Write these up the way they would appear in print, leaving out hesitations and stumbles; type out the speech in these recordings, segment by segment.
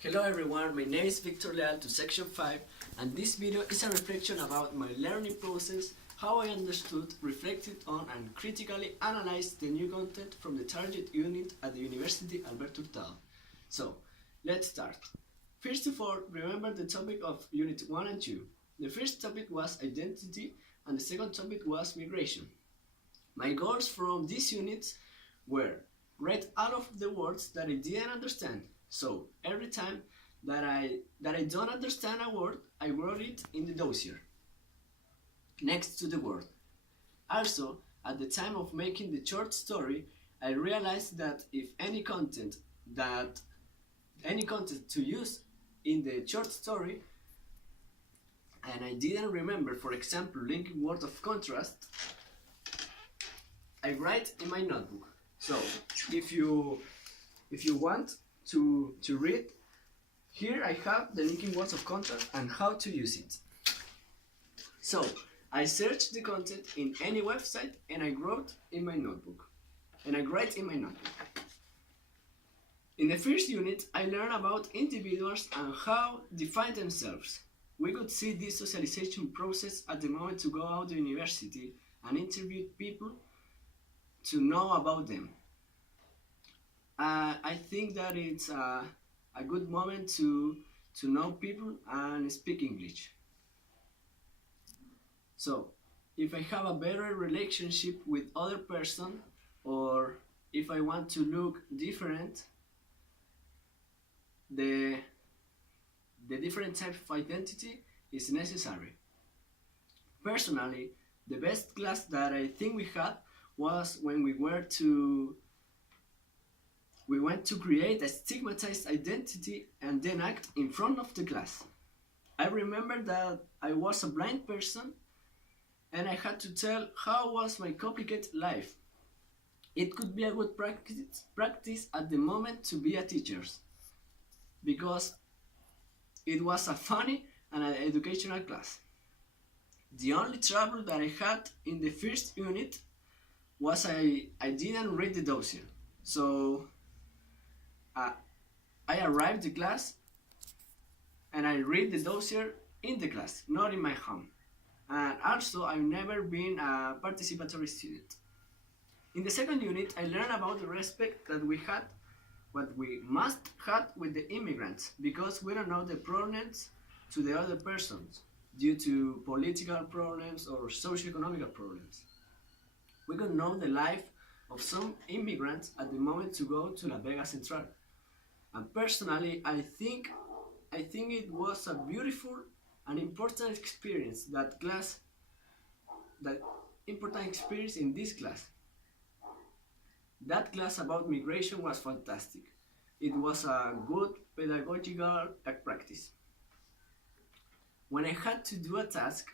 Hello everyone, my name is Víctor Leal to section 5 and this video is a reflection about my learning process, how I understood, reflected on and critically analyzed the new content from the target unit at the University Albert Hurtado. So, let's start. First of all, remember the topic of Unit 1 and 2. The first topic was identity and the second topic was migration. My goals from these units were read all of the words that I didn't understand. So every time that I don't understand a word, I wrote it in the dossier next to the word. Also, at the time of making the short story, I realized that if any content to use in the short story and I didn't remember, for example, linking word of contrast, I write in my notebook. So if you want to read, here I have the linking words of contrast and how to use it. So I searched the content in any website and I wrote in my notebook. In the first unit, I learned about individuals and how they define themselves. We could see this socialization process at the moment to go out to university and interview people to know about them. I think that it's a good moment to know people and speak English. So, if I have a better relationship with other person, or if I want to look different, the different type of identity is necessary. Personally, the best class that I think we had was when we went to create a stigmatized identity and then act in front of the class. I remember that I was a blind person and I had to tell how was my complicated life. It could be a good practice at the moment to be a teacher, because it was a funny and an educational class. The only trouble that I had in the first unit was I didn't read the dossier. So I arrived to class and I read the dossier in the class, not in my home. And also, I've never been a participatory student. In the second unit, I learned about the respect that we must have with the immigrants, because we don't know the problems to the other persons due to political problems or socio-economic problems. We don't know the life of some immigrants at the moment to go to La Vega Central. And personally, I think it was a beautiful and important experience, that important experience in this class. That class about migration was fantastic. It was a good pedagogical practice. When I had to do a task,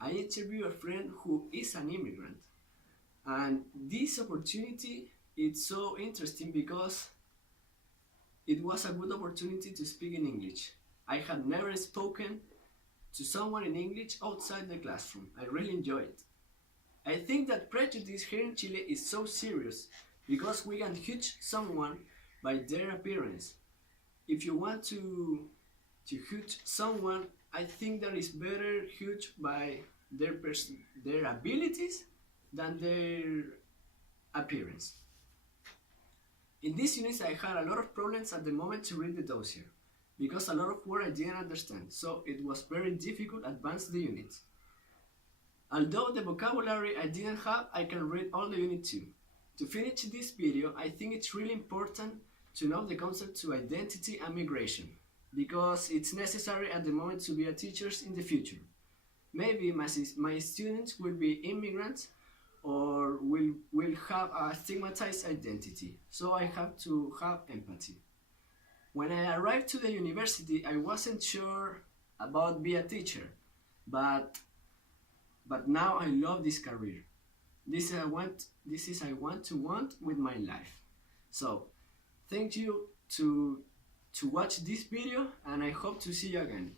I interviewed a friend who is an immigrant. And this opportunity is so interesting because it was a good opportunity to speak in English. I had never spoken to someone in English outside the classroom. I really enjoyed it. I think that prejudice here in Chile is so serious because we can judge someone by their appearance. If you want to judge someone, I think that it's better judged by their abilities than their appearance. In this unit, I had a lot of problems at the moment to read the dossier, because a lot of words I didn't understand, so it was very difficult to advance the unit. Although the vocabulary I didn't have, I can read all the unit 2. To finish this video, I think it's really important to know the concept to identity and migration, because it's necessary at the moment to be a teacher in the future. Maybe my students will be immigrants or will have a stigmatized identity, so I have to have empathy. When I arrived to the university, I wasn't sure about being a teacher, but now I love this career. This is I want with my life. So, thank you to watch this video, and I hope to see you again.